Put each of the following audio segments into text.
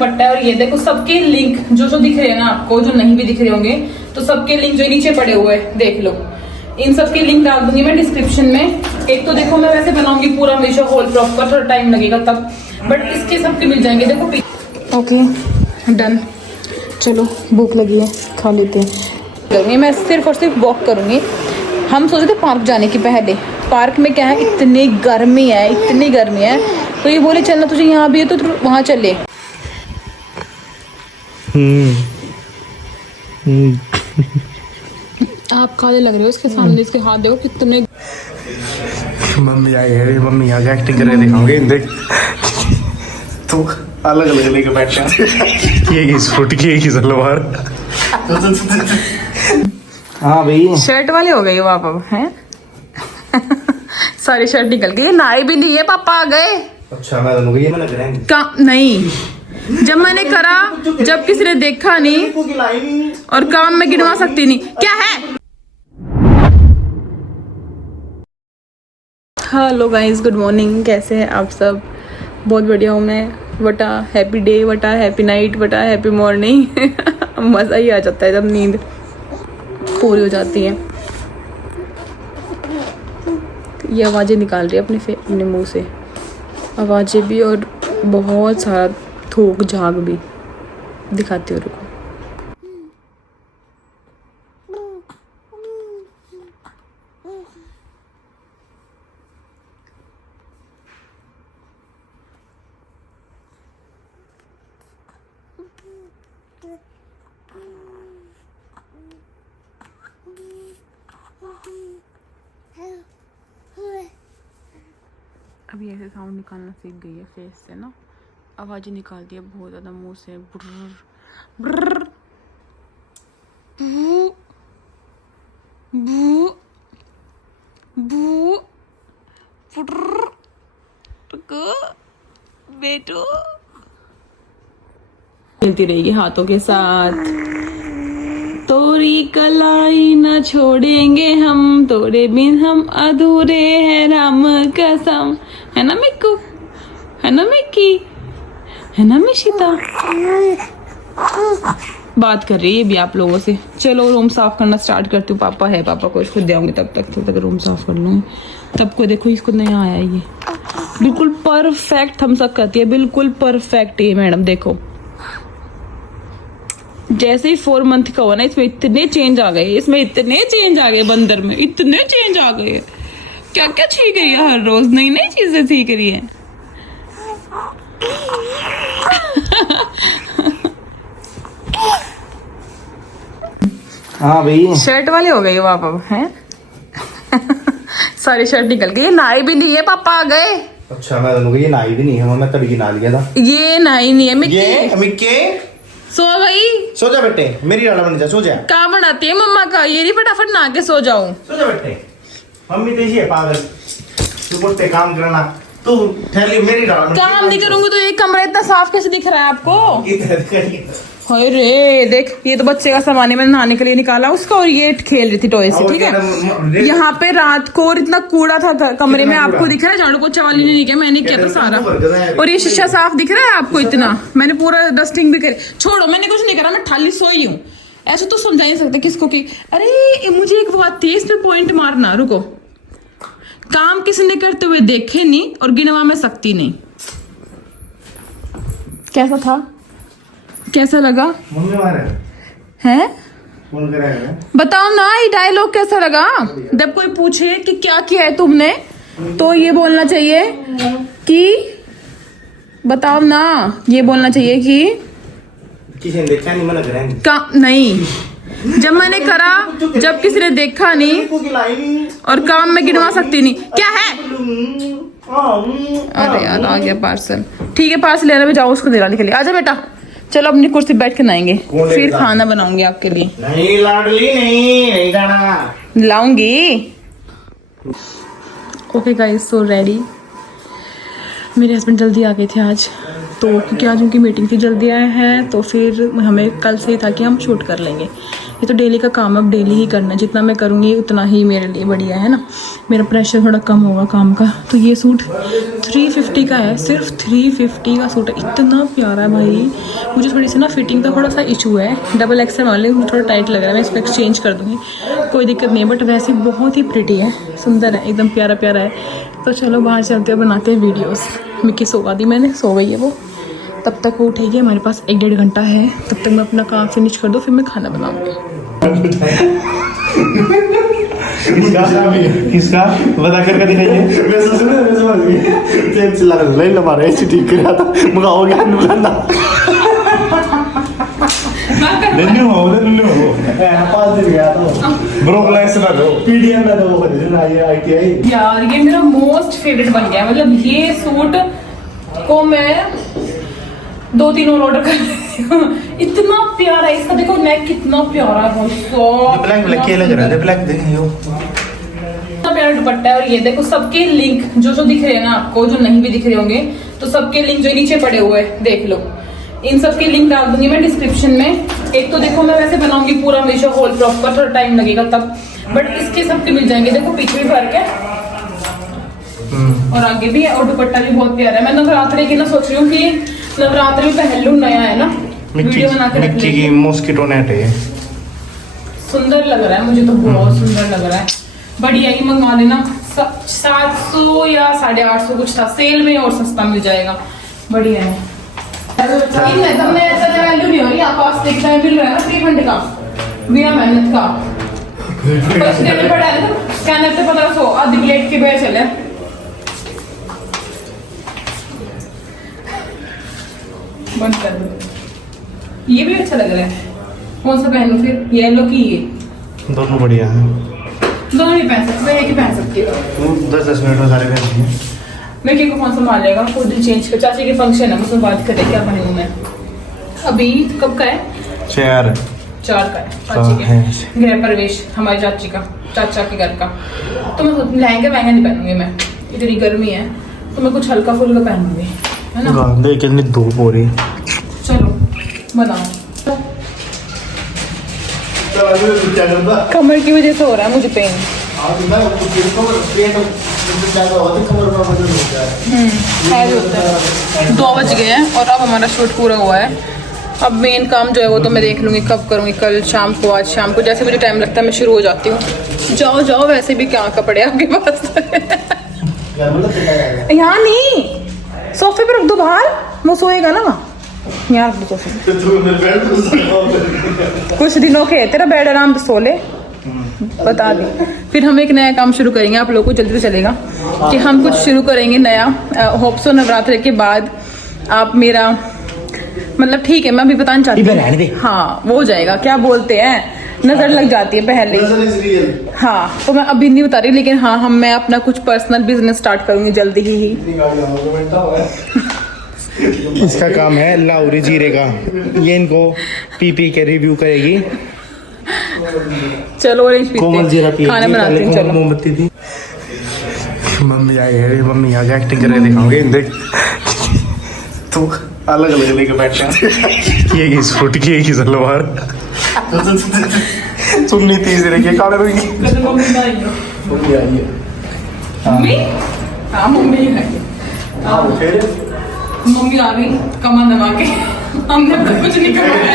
दुपट्टा है। और ये देखो सबके लिंक जो जो दिख रहे हैं ना आपको, जो नहीं भी दिख रहे होंगे तो सबके लिंक जो नीचे पड़े हुए हैं देख लो, इन सबके लिंक डाल दूंगी मैं डिस्क्रिप्शन में। एक तो देखो मैं वैसे बनाऊंगी पूरा हमेशा होल प्रॉपर, थोड़ा टाइम लगेगा तब, बट इसके सबके मिल जाएंगे देखो। ओके डन, चलो भूख लगी है खा लेते हैं। मैं सिर्फ और सिर्फ वॉक करूंगी। हम सोच रहे थे पार्क जाने की, पहले पार्क में क्या है इतनी गर्मी है, इतनी गर्मी है, तो ये बोले चलना तुझे यहाँ भी है तो वहाँ चले। आप काले लग रहे हो इसके सामने, इसके हाथ देखो कितने। मम्मी आई है, मम्मी आगे एक्टिंग करके दिखाओगे देख तो अलग अलग लेके बैठे ये की सूट की सलवार। हाँ भाई शर्ट वाले हो गए वो आप अब हैं। सारी शर्ट निकल गई, नाई भी ली है, पापा आ गए। अच्छा मैं तो ये मैंने करेंगे काम नहीं, जब मैंने करा जब किसी ने देखा नहीं, और काम में गिनवा सकती नहीं क्या है। हेलो गाइस, गुड मॉर्निंग, कैसे हैं आप सब? बहुत बढ़िया हूँ मैं। वटा हैप्पी डे, वटा हैप्पी नाइट, वटा हैप्पी मॉर्निंग। मज़ा ही आ जाता है जब नींद पूरी हो जाती है। ये आवाज़ें निकाल रही है अपने मुंह से, आवाज़ें भी और बहुत सारा थूक झाग भी। दिखाती हूँ रुको। अभी ऐसे साउंड निकालना सीख गई है फेस से ना, आवाज़ें निकालती है बहुत ज़्यादा मुंह से। ब्रर ब्रर बू बू बू बेटो खेलती रहेगी हाथों के साथ। तोरी कलाई न छोड़ेंगे हम, तोरे बिन हम अधूरे हैं राम कसम। है ना मिक्कू, है ना मिक्की, है ना मिशिता? बात कर रही है भी आप लोगों से। चलो रूम साफ करना स्टार्ट करती हूँ। पापा है, पापा को खुद दे आऊंगी तब तक रूम साफ कर लूंगी। तब को देखो इसको नया आया ये बिल्कुल परफेक्ट थम्स अप करती है, बिल्कुल परफेक्ट। ये मैडम देखो जैसे ही 4 मंथ का हुआ ना, इसमें इतने चेंज आ गए, इसमें इतने चेंज आ गए, बंदर में इतने चेंज आ गए। क्या क्या सीख रही है, हर रोज नई नई चीजें सीख रही है। हाँ भाई शर्ट वाले हो गए वो आप अब हैं। सारी शर्ट निकल गई, नाई भी ली है, पापा आ गए। अच्छा मैं तो ये नाई भी नहीं है, मैं तड़की ना लिया था। ये नाई नहीं है मिक्की। ये मिक्के सो गई, सो जा बेटे, मेरी डाला बन जा, सो जा। क्या बनाती है मम्मा का, ये नहीं फटाफट नहा के सो जाऊं। सो जा बेटे, मम्मी तेजी है पागल, तू कुछ काम करना, तू थैली मेरी डाल। काम नहीं करूंगी तो ये कमरा इतना साफ कैसे दिख रहा है आपको? हाय रे देख, ये तो बच्चे का सामान है, मैंने नहाने के लिए निकाला उसका, और ये खेल रही थी टॉय से। ठीक है, यहाँ पे रात को और इतना कूड़ा था कमरे में, आपको दिख रहा है? झाड़ू पोछा वाली ने नहीं किया, मैंने किया था सारा। और ये शीशा साफ दिख रहा है आपको इतना, मैंने पूरा डस्टिंग भी करी। छोड़ो, मैंने कुछ नहीं करा, मैं खाली सोई हूँ। ऐसा तो समझा नहीं सकते किसको कि अरे मुझे एक बात थी, इस पे पॉइंट मारना। रुको, काम किसने करते हुए देखे नहीं और गिनवा में सकती नहीं। कैसा था, कैसा लगा? मम्मी मारे हैं? फोन करेगा, बताओ ना, ये डायलॉग कैसा लगा? जब कोई पूछे कि क्या किया है तुमने, तो ये बोलना चाहिए कि बताओ ना, ये बोलना चाहिए कि किसी ने देखा नहीं, मैंने करेंगे का नहीं, जब मैंने करा जब किसी ने देखा नहीं, और काम में गिनवा सकती नहीं। क्या है? अरे यार आ गया पार्सल। ठीक है, पार्सल लेने में जाओ, उसको दिलाने के लिए। आजा बेटा, चलो अपनी कुर्सी बैठ के नहाएंगे, फिर खाना बनाऊंगी आपके लिए। नहीं लाडली, नहीं जाना, लाऊंगी। Okay guys, so ready. मेरे हस्बैंड जल्दी आ गए थे आज, तो क्योंकि आज उनकी मीटिंग थी, जल्दी आए हैं, तो फिर हमें कल से ही था कि हम शूट कर लेंगे। ये तो डेली का काम है, अब डेली ही करना है, जितना मैं करूँगी उतना ही मेरे लिए बढ़िया है ना, मेरा प्रेशर थोड़ा कम होगा काम का। तो ये सूट 350 का है, सिर्फ 350 का सूट है, इतना प्यारा है भाई। मुझे थोड़ी सी ना फिटिंग का थोड़ा सा इशू है, डबल एक्सल वाले मुझे थोड़ा टाइट लग रहा है, मैं इसको एक्सचेंज कर दूँगी, कोई दिक्कत नहीं है, बट वैसे बहुत ही प्रिटी है, सुंदर है, एकदम प्यारा प्यारा है। तो चलो बाहर चलते हैं, बनाते हैं वीडियोस। मिक्की सोवा दी मैंने, सो गई है वो, तब तक वो उठेगी, हमारे पास 1-1.5 घंटा है, तब तक मैं अपना काम फिनिश कर दूँ, फिर मैं खाना बनाऊँगी। किसका बता कर दिखाइए। ठीक कर रहा था, मंगाओ क्या दुकानदार यार ये मेरा मोस्ट फेवरेट बन गया, मतलब ये सूट को मैं 2-3 और ऑर्डर कर रही हूँ। इतना प्यारा है, इसका देखो नेक कितना प्यारा है, ब्लैक ब्लैक ये लग रहा है, ब्लैक देखिए इतना प्यारा दुपट्टा है। और ये देखो सबके लिंक जो दिख रहे हैं ना आपको, जो नहीं भी दिख रहे होंगे, तो सबके लिंक जो नीचे पड़े हुए हैं देख लो, इन सब के लिंक डाल दूंगी मैं डिस्क्रिप्शन में। एक तो देखो मैं वैसे बनाऊंगी पूरा हमेशा होल प्रॉपर, थोड़ा टाइम लगेगा तब, बट इसके सबके मिल जाएंगे। देखो पीछे भी फर्क है और आगे भी है, और दुपट्टा भी बहुत प्यारा है। मैं नवरात्रि की ना सोच रही हूँ कि नवरात्रि में पहन लूं, नया है ना, वीडियो बना के रख मिक्की की मॉस्किटो नेट है, सुंदर लग रहा है, मुझे तो बहुत सुंदर लग रहा है, बढ़िया ही मंगवा लेना। 700 या 850 कुछ था, सेल में और सस्ता मिल जाएगा, बढ़िया है। मैं ऐसा वैल्यू नहीं हो रही, आपको देखता है मिल रहा है ना 300 का, बिना मेहनत का। फर्स्ट डे में पड़ा है ना, स्कैनर से 1500, आधी प्लेट के बैठ चले। बंद कर दो, ये भी अच्छा लग रहा है, कौन सा पहनूं फिर, येलो की ये? दोनों बढ़िया है, दोनों ही पहन सकते, एक ही पहन सकती हूँ। 10-10 मिनट में सारे पहन लिए। मिक्की को कौन संभालेगा, खुद ही चेंज कर, चाची के फंक्शन है, मुझसे बात करें क्या पहनूं मैं। अभी कब का है? 4 का है, चाची के गृह प्रवेश, हमारी चाची का, चाचा के घर का। तो मैं लहंगा वहंगा नहीं पहनूंगी मैं, इतनी गर्मी है, तो मैं कुछ हल्का फुल्का पहनूंगी, है ना। देख कितनी धूप हो रही। चलो बनाओ। कमर की वजह से हो रहा है मुझे पेन। होता है। 2 बज गए हैं और अब हमारा शूट पूरा हुआ है। अब मेन काम जो है वो तो मैं देख लूँगी कब करूँगी, कल शाम को, आज शाम को, जैसे मुझे टाइम लगता है मैं शुरू हो जाती हूँ। जाओ जाओ, वैसे भी क्या कपड़े आपके पास। यहाँ नहीं, सोफे पर रख दो बाहर, वो सोएगा ना वहाँ, यहाँ रख दो सोफे। कुछ दिनों के तेरा बेड आराम से सो ले, बता दी। फिर हम एक नया काम शुरू करेंगे, आप लोगों को जल्दी से चलेगा कि हम कुछ शुरू करेंगे नया। होप्सो नवरात्रि के बाद आप मेरा, मतलब ठीक है मैं अभी बताना चाहती हूँ, हाँ वो हो जाएगा, क्या बोलते हैं, नजर लग जाती है पहले। हाँ तो मैं अभी नहीं बता रही, लेकिन हाँ मैं अपना कुछ पर्सनल बिजनेस स्टार्ट करूंगी जल्दी ही। इसका काम है लाहौरी जीरे का, ये इनको पी के रिव्यू करेगी। चलो ऑरेंज कोमल जीरा पी, खाना बनाते हैं, चलो। मोमबत्ती थी, मम्मी आई है, मम्मी आगे एक्टिंग करके दिखाओगे, देख तू अलग अलग लेके बैठे हैं। ये की सूट की सलवार सुननी तीसरे के काले रंग की। मम्मी आई है, मम्मी आई है, मम्मी, हाँ मम्मी आई है, मम्मी आ गई कमर दबा के। हमने तक कुछ नहीं कमाया,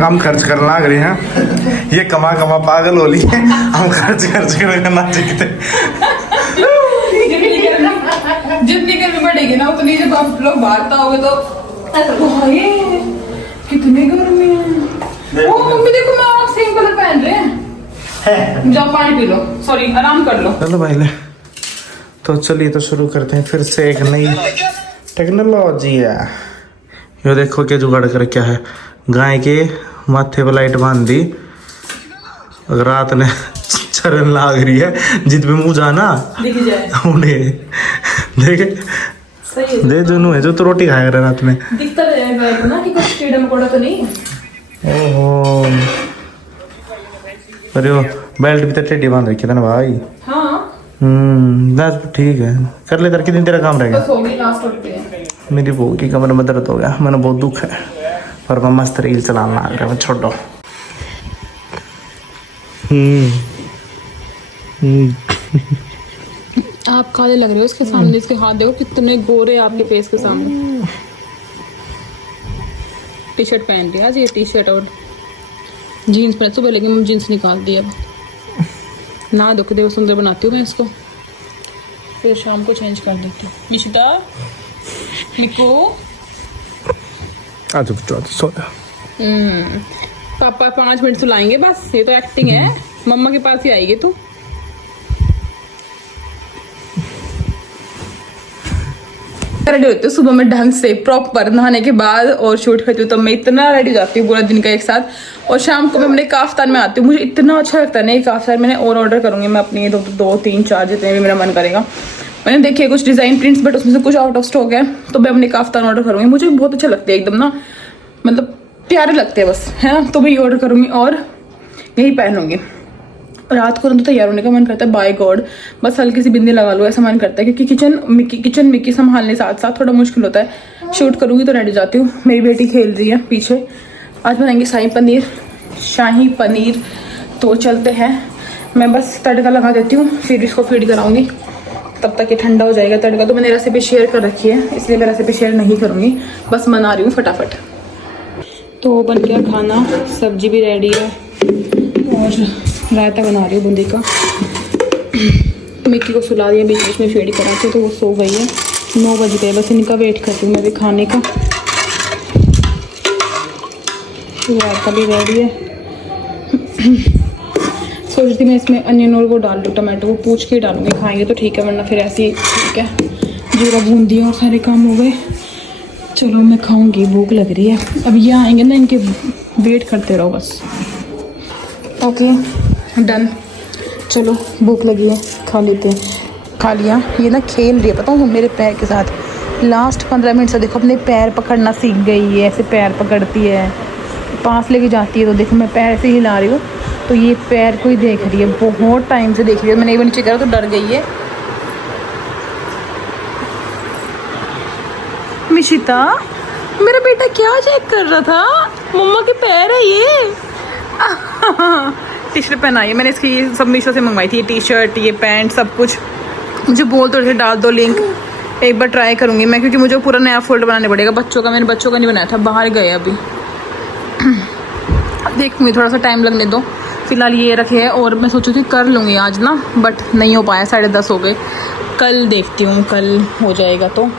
हम खर्च करना लग रहे हैं, ये कमा पागल हो ली है, हम खर्च करना सीखते। जितनी गर्मी बढ़ेगी ना उतनी, जब आप लोग बाहर आओगे तो कितनी गर्मी है। ओ मम्मी देखो, मैं आप सेम कलर पहन रहे हैं, जाओ पानी पी लो, सॉरी आराम कर लो। चलो भाई ले, तो चलिए तो शुरू करते हैं फिर से एक नई टेक्नोलॉजी है। ये देखो क्या जुगाड़ कर क्या है, गाय के माथे पर लाइट बांध दी, रात ने चरण लाग रही है, जित पे मुँह जाना दिख जाए देखे सही दे जो है, जो तो रोटी खाएगा रात में, दिखता रहेगा ना कि कुछ कीड़ा मकोड़ा तो नहीं है। ओहो, अरे वो बेल्ट भी तो टेढ़ी बांध रखी था ना भाई। हाँ बस ठीक है, कर ले। कितनी तेरा काम रह बस हो गई, लास्ट और पे है। मेरी बहू की कमर में दर्द हो गया, मैंने बहुत दुख है, पर मैं मस्त रील चलाना आ गया, मैं छोड़ो। आप काले लग रहे हो उसके सामने, इसके हाथ देखो कितने गोरे हैं आपके फेस के सामने। टी शर्ट पहन रही है आज, ये टी शर्ट और जीन्स पहन, सुबह लेकिन मैं जीन्स निकाल दी अब। ना दो के देव सुंदर बनाती हूँ मैं इसको, फिर शाम को चेंज कर देती हूँ। निशिता, निको, आज सो जा। पापा 5 मिनट सुलाएंगे बस, ये तो एक्टिंग है। मम्मा के पास ही आएगी तू। रेडी होती हूँ सुबह में ढंग से प्रॉपर नहाने के बाद और शूट करती हूँ, तो मैं इतना रेडी हो जाती हूँ पूरा दिन का एक साथ। और शाम को मैं अपने काफ्तान में आती हूँ, मुझे इतना अच्छा लगता है ना ये काफ्तान। मैंने और ऑर्डर करूंगी मैं अपनी 2 3 4 जितने भी मेरा मन करेगा। मैंने देखे कुछ डिजाइन प्रिंट्स, बट उसमें से कुछ आउट ऑफ स्टॉक है, तो मैं अपने काफ्तान ऑर्डर करूंगी। मुझे बहुत अच्छा लगता है, एकदम ना मतलब प्यारे लगते हैं बस, है ना। तो मैं ये ऑर्डर करूंगी और यही पहनूंगी। रात को तो तैयार होने का मन करता है, बाय गॉड बस हल्की सी बिंदी लगा लो ऐसा मन करता है, क्योंकि किचन मिक्की संभालने साथ साथ थोड़ा मुश्किल होता है। शूट करूंगी तो रेडी जाती हूँ। मेरी बेटी खेल रही है पीछे। आज बनाएंगे शाही पनीर, तो चलते हैं। मैं बस तड़का लगा देती हूँ, फिर इसको फीड कराऊंगी, तब तक ये ठंडा हो जाएगा तड़का। तो मैंने रेसिपी शेयर कर रखी है, इसलिए मैं रेसिपी शेयर नहीं करूँगी, बस बना रही हूँ फटाफट। तो बन गया खाना, सब्जी भी रेडी है और रायता बना रही हूँ बूंदी का। मिक्की को सुला दिया, बीच बीच में फेडी कराती, तो वो सो गई है। 9 बज गए, बस इनका वेट करती हूँ मैं भी खाने का। रायता भी रेडी है। सोच रही थी मैं इसमें अनियन और वो डाल दूँ, टमाटो, वो पूछ के डालूंगी, खाएंगे तो ठीक है, वरना फिर ऐसे ही ठीक है। जीरा भून दिया और सारे काम हो गए। चलो मैं खाऊंगी, भूख लग रही है। अब ये आएंगे ना, इनके वेट करते रहो बस। ओके डन, चलो भूख लगी है, खा लेते हैं। खा लिया। ये ना खेल रही है पता हूँ मेरे पैर के साथ। लास्ट 15 मिनट से देखो अपने पैर पकड़ना सीख गई है, ऐसे पैर पकड़ती है, पास लेके जाती है। तो देखो मैं पैर ऐसे हिला रही हूँ, तो ये पैर को ही देख रही है, बहुत टाइम से देख रही है। मैंने एक बार नीचे करा तो डर गई है। मिशिता, मेरा बेटा क्या चेक कर रहा था? मम्मा के पैर है ये। टी शर्ट पहनाई है मैंने इसकी, सब मीशो से मंगवाई थी, ये टी शर्ट, ये पैंट, सब कुछ। मुझे बोल तो डाल दो लिंक, एक बार ट्राई करूंगी मैं, क्योंकि मुझे पूरा नया फोल्डर बनाने पड़ेगा बच्चों का। मैंने बच्चों का नहीं बनाया था, बाहर गए अभी। देखूंगी, थोड़ा सा टाइम लगने दो। फिलहाल ये रखे है, और मैं सोचू थी कर लूँगी आज ना, बट नहीं हो पाया, 10:30 हो गए। कल देखती हूँ, कल हो जाएगा तो।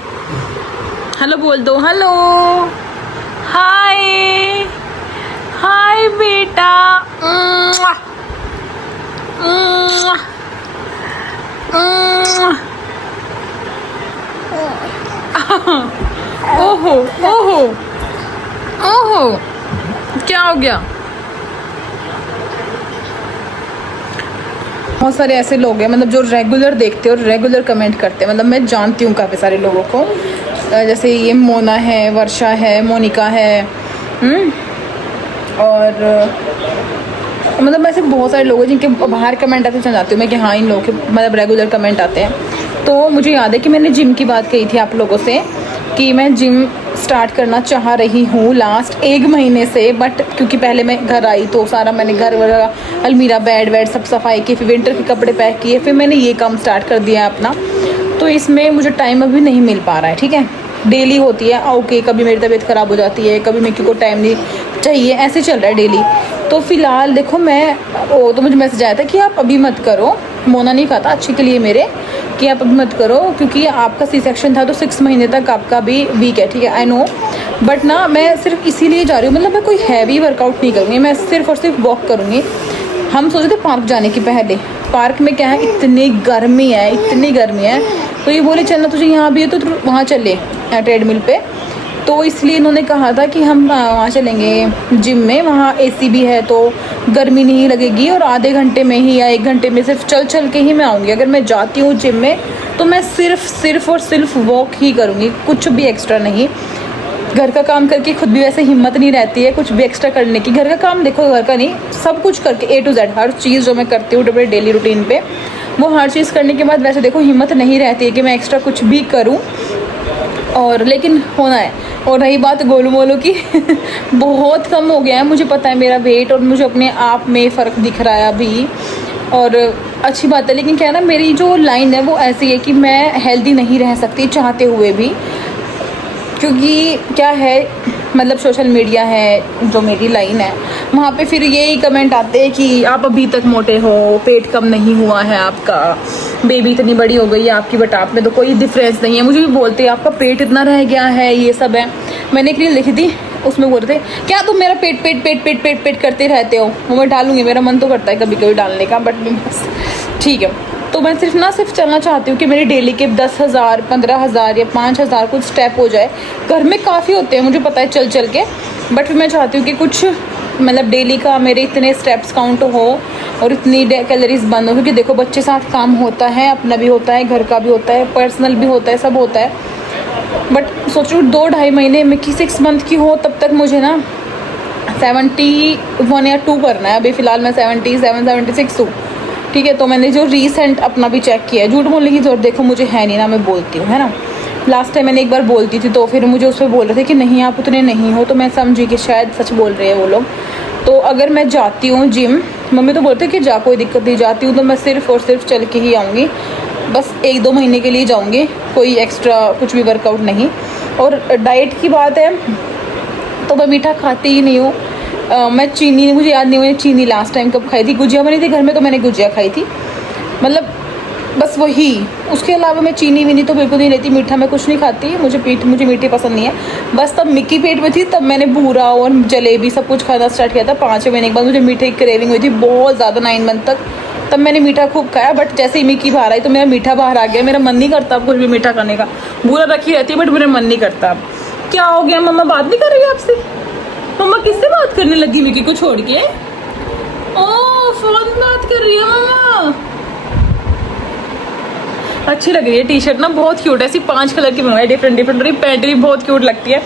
हेलो बोल दो, हेलो, हाय हाय बेटा। ओहो ओहो ओहो, क्या हो गया? बहुत सारे ऐसे लोग हैं मतलब जो रेगुलर देखते हैं और रेगुलर कमेंट करते हैं। मतलब मैं जानती हूँ काफ़ी सारे लोगों को, जैसे ये मोना है, वर्षा है, मोनिका है, और मतलब ऐसे बहुत सारे लोग हैं जिनके बाहर कमेंट आते, चल जाती हूँ मैं कि हाँ इन लोगों के मतलब रेगुलर कमेंट आते हैं। तो मुझे याद है कि मैंने जिम की बात कही थी आप लोगों से कि मैं जिम स्टार्ट करना चाह रही हूँ लास्ट 1 महीने से, बट क्योंकि पहले मैं घर आई तो सारा मैंने घर वगैरह, अलमीरा, बेड वेड सब सफाई की, फिर विंटर के कपड़े पैक किए, फिर मैंने ये काम स्टार्ट कर दिया है अपना। तो इसमें मुझे टाइम अभी नहीं मिल पा रहा है, ठीक है। डेली होती है ओके, कभी मेरी तबीयत ख़राब हो जाती है, कभी मेरे को टाइम नहीं चाहिए, ऐसे चल रहा है डेली। तो फिलहाल देखो तो मुझे मैसेज आया था कि आप अभी मत करो, मोना नहीं खाता अच्छे के लिए मेरे, कि आप अभी मत करो क्योंकि आपका सी सेक्शन था तो 6 महीने तक आपका भी वीक है, ठीक है, आई नो। बट ना मैं सिर्फ इसीलिए जा रही हूँ, मतलब मैं कोई हैवी वर्कआउट नहीं करूँगी, मैं सिर्फ और सिर्फ वॉक करूँगी। हम सोचे थे पार्क जाने की, पहले पार्क में क्या है, इतनी गर्मी है, तो ये बोले चलना तुझे यहाँ भी है तो वहाँ चले ट्रेडमिल पे। तो इसलिए इन्होंने कहा था कि हम वहाँ चलेंगे जिम में, वहाँ एसी भी है तो गर्मी नहीं लगेगी, और आधे घंटे में ही या 1 घंटे में सिर्फ चल के ही मैं आऊँगी। अगर मैं जाती हूँ जिम में तो मैं सिर्फ और सिर्फ वॉक ही करूँगी, कुछ भी एक्स्ट्रा नहीं। घर का काम करके खुद भी वैसे हिम्मत नहीं रहती है कुछ भी एक्स्ट्रा करने की। घर का काम देखो, घर का नहीं, सब कुछ करके A to Z हर चीज़ जो मैं करती हूँ डेली रूटीन पे, वो हर चीज़ करने के बाद वैसे देखो हिम्मत नहीं रहती है कि मैं एक्स्ट्रा कुछ भी करूँ, और लेकिन होना है। और रही बात गोलू मोलू की बहुत कम हो गया है, मुझे पता है मेरा वेट, और मुझे अपने आप में फ़र्क दिख रहा है अभी, और अच्छी बात है। लेकिन क्या है ना, मेरी जो लाइन है वो ऐसी है कि मैं हेल्दी नहीं रह सकती चाहते हुए भी, क्योंकि क्या है, मतलब सोशल मीडिया है जो मेरी लाइन है, वहाँ पे फिर यही कमेंट आते हैं कि आप अभी तक मोटे हो, पेट कम नहीं हुआ है आपका, बेबी इतनी बड़ी हो गई है आपकी बट आप में तो कोई डिफरेंस नहीं है। मुझे भी बोलते हैं आपका पेट इतना रह गया है, ये सब है। मैंने एक रील लिखी थी, उसमें बोल रहे थे क्या तुम मेरा पेट पेट पेट पेट पेट पेट करते रहते हो। वो मैं डालूंगी, मेरा मन तो करता है कभी कभी डालने का, बट बस ठीक है। तो मैं सिर्फ चलना चाहती हूँ कि मेरे डेली के 10,000 15,000 या 5,000 कुछ स्टेप हो जाए। घर में काफ़ी होते हैं मुझे पता है चल चल के, बट मैं चाहती हूँ कि कुछ मतलब डेली का मेरे इतने स्टेप्स काउंट हो और इतनी कैलोरीज बंद हो, क्योंकि देखो बच्चे साथ काम होता है, अपना भी होता है, घर का भी होता है, पर्सनल भी होता है, सब होता है। बट सोच रही हूँ 2-2.5 महीने में कि 6 मंथ की हो तब तक मुझे ना 71 या 2 करना है। अभी फ़िलहाल मैं 77-76 हूँ, ठीक है। तो मैंने जो रीसेंट अपना भी चेक किया है, झूठ बोलने की जरूरत देखो मुझे है नहीं ना, मैं बोलती हूँ है ना। लास्ट टाइम मैंने एक बार बोलती थी तो फिर मुझे उस पर बोल रहे थे कि नहीं आप उतने नहीं हो, तो मैं समझी कि शायद सच बोल रहे हैं वो लोग। तो अगर मैं जाती हूँ जिम, मम्मी तो बोलते हैं कि जा, कोई दिक्कत नहीं, जाती हूँ तो मैं सिर्फ और सिर्फ चल के ही आऊँगी, बस 1-2 महीने के लिए जाऊँगी, कोई एक्स्ट्रा कुछ भी वर्कआउट नहीं। और डाइट की बात है तो मैं मीठा खाती ही नहीं हूँ। मैं चीनी, मुझे याद नहीं, मैंने चीनी लास्ट टाइम कब खाई थी, गुजिया बनी थी घर में तो मैंने गुजिया खाई थी, मतलब बस वही। उसके अलावा मैं चीनी विनी तो बिल्कुल नहीं लेती, मीठा मैं कुछ नहीं खाती, मुझे मीठी पसंद नहीं है। बस तब मिक्की पेट में थी तब मैंने भूरा और जलेबी सब कुछ खाना स्टार्ट किया था। 5 महीने के बाद मुझे मीठे की क्रेविंग हुई थी बहुत ज़्यादा, 9 मंथ तक, तब मैंने मीठा खूब खाया। बट जैसे ही मिक्की बाहर आई तो मेरा मीठा बाहर आ गया, मेरा मन नहीं करता अब कुछ भी मीठा खाने का। भूरा रखी रहती है बट मेरा मन नहीं करता। अब क्या हो गया, मम्मा बात नहीं कर रही है आपसे? मम्मा किससे बात करने लगी मिक्की को छोड़ के? ओह फोन बात कर रही है मम्मा। अच्छी लग रही है टी शर्ट ना, बहुत क्यूट है, ऐसी 5 कलर की मंगाई डिफरेंट, और पैंट भी बहुत क्यूट लगती है।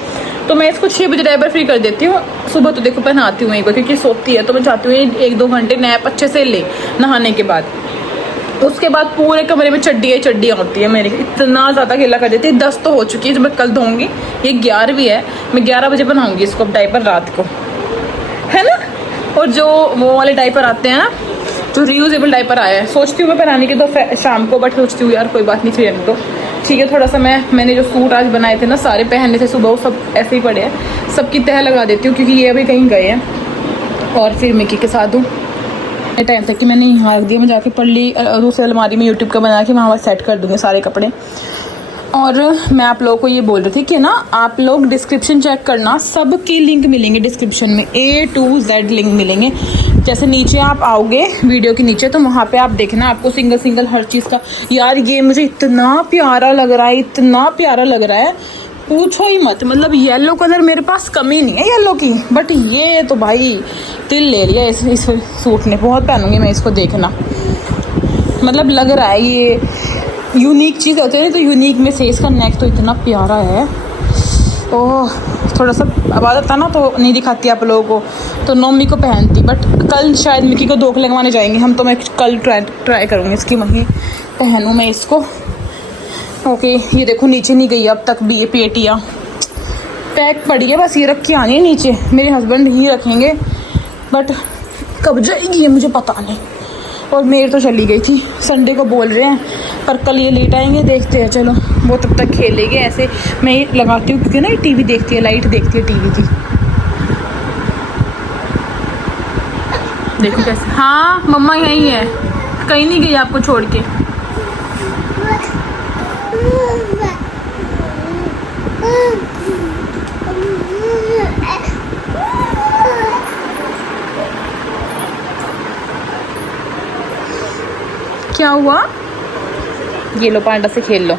तो मैं इसको 6 बजे ड्राइवर फ्री कर देती हूँ। सुबह तो देखो पहनाती हूँ एक बार, क्योंकि सोती है तो मैं चाहती हूँ 1-2 घंटे नैप अच्छे से ले नहाने के बाद। उसके बाद पूरे कमरे में चड्डियाँ होती है मेरी, इतना ज़्यादा गीला कर देती है। 10 तो हो चुकी है जो मैं कल धोऊंगी, ये 11वीं है, मैं 11 बजे बनाऊंगी इसको डाइपर रात को, है ना। और जो वो वाले डाइपर आते हैं ना, जो रीयूजेबल डाइपर आया है, सोचती हूँ मैं पहनाने के तो शाम को, बट सोचती हूँ यार कोई बात नहीं, फिर तो ठीक है। थोड़ा सा मैंने जो सूट आज बनाए थे ना सारे पहनने से सुबह, वो सब ऐसे ही पड़े हैं, सबकी तह लगा देती हूँ क्योंकि ये अभी कहीं गए हैं। और फिर मिक्की के साथ हूँ टाइम तक कि मैंने यहाँ रख दिया, मैं जाके पल्ली दूसरे अलमारी में यूट्यूब का बना के वहाँ सेट कर दूँगी सारे कपड़े। और मैं आप लोगों को ये बोल रही थी कि ना आप लोग डिस्क्रिप्शन चेक करना, सब की लिंक मिलेंगे डिस्क्रिप्शन में, A to Z लिंक मिलेंगे। जैसे नीचे आप आओगे वीडियो के नीचे तो वहाँ पे आप देखना आपको सिंगल हर चीज़ का। यार ये मुझे इतना प्यारा लग रहा है, इतना प्यारा लग रहा है, पूछो ही मत। मतलब येलो कलर मेरे पास कमी नहीं है येलो की, बट ये तो भाई दिल ले लिया इस सूट ने, बहुत पहनूंगी मैं इसको, देखना। मतलब लग रहा है ये यूनिक चीज़ होती है, तो यूनिक में से इसका नेक तो इतना प्यारा है। ओह थोड़ा सा आवाज़ आता ना तो नहीं दिखाती आप लोगों को, तो मम्मी को पहनती, बट कल शायद मिक्की को धोखे लगवाने जाएंगे हम, तो मैं कल ट्राई करूँगी इसकी, वहीं पहनूँ मैं इसको। ओके ये देखो नीचे नहीं गई अब तक भी ये पेटियाँ पैक पड़ी है, बस ये रख के आनी है नीचे, मेरे हस्बैंड ही रखेंगे, बट कब जाएगी ये मुझे पता नहीं। और मेर तो चली गई थी, संडे को बोल रहे हैं, पर कल ये लेट आएंगे, देखते हैं। चलो वो तब तक खेलेंगे ऐसे, मैं ये लगाती हूँ क्योंकि ना ये टीवी देखती है, लाइट देखती है टीवी की। देखो कैसे, हाँ मम्मा यहीं है, कहीं नहीं गई आपको छोड़ के। क्या हुआ? ये लो पांडा से खेल लो।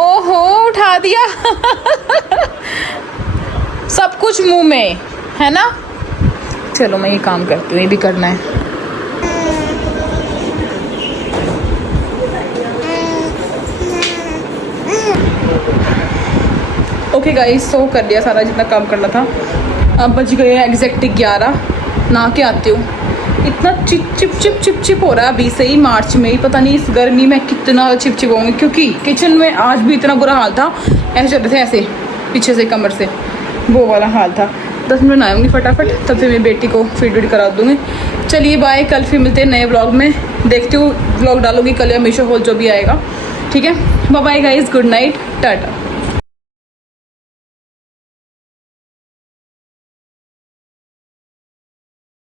ओहो उठा दिया सब कुछ मुंह में है ना। चलो मैं ये काम करती हूँ, ये भी करना है। ओके गाइस, सो कर लिया सारा जितना काम करना था। अब बज गए एग्जैक्ट 11, नहा के आती हूँ। इतना चिप हो रहा है अभी से ही, मार्च में ही। पता नहीं इस गर्मी में कितना चिप होंगे, क्योंकि किचन में आज भी इतना बुरा हाल था। ऐसे चल रहे थे, ऐसे पीछे से कमर से वो वाला हाल था। 10 मिनट नहाऊंगी फटाफट, तब फिर मेरी बेटी को फीड करा दूँगी। चलिए बाय, कल फिर मिलते हैं नए व्लॉग में। देखती हूँ व्लॉग डालूंगी कल या मीशो हॉल जो भी आएगा, ठीक है। Bye bye guys, good night, Tata.